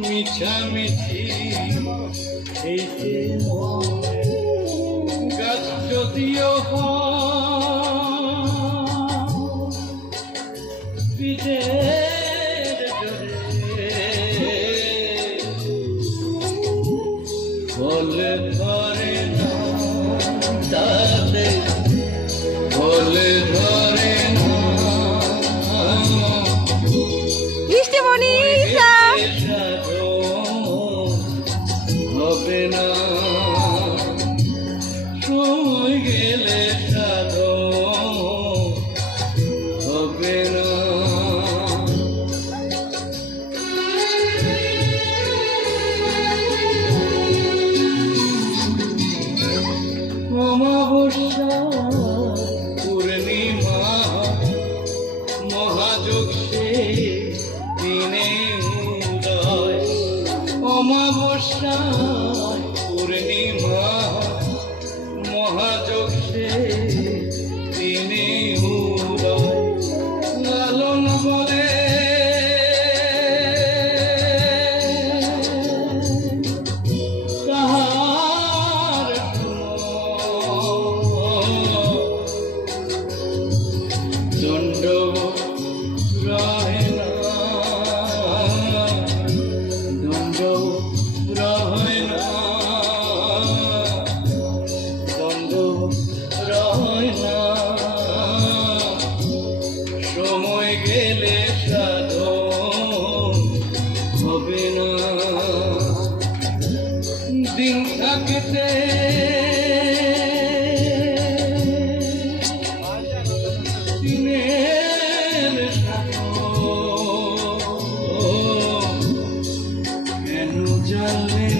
মিছামিছি এই যে গাছ যদিও পিঠের জোরে বলে ধরে না তাতে বলে ধরে না বৃষ্টিমণি হবে না সময় গেলে সাধন হবে না। অমাবস্যা পূর্ণিমা মহাযোগ সে দিনে উদয় অমাবস্যা পূর্ণিমা মহাযোগ সে দিনে উদয় লালন বলে তাহার দণ্ড রহে না দণ্ড রহে না দণ্ড রহে না সময় গেলে সাধন হবে না দিন থাকতে দিনের সাধন কেন জানলেন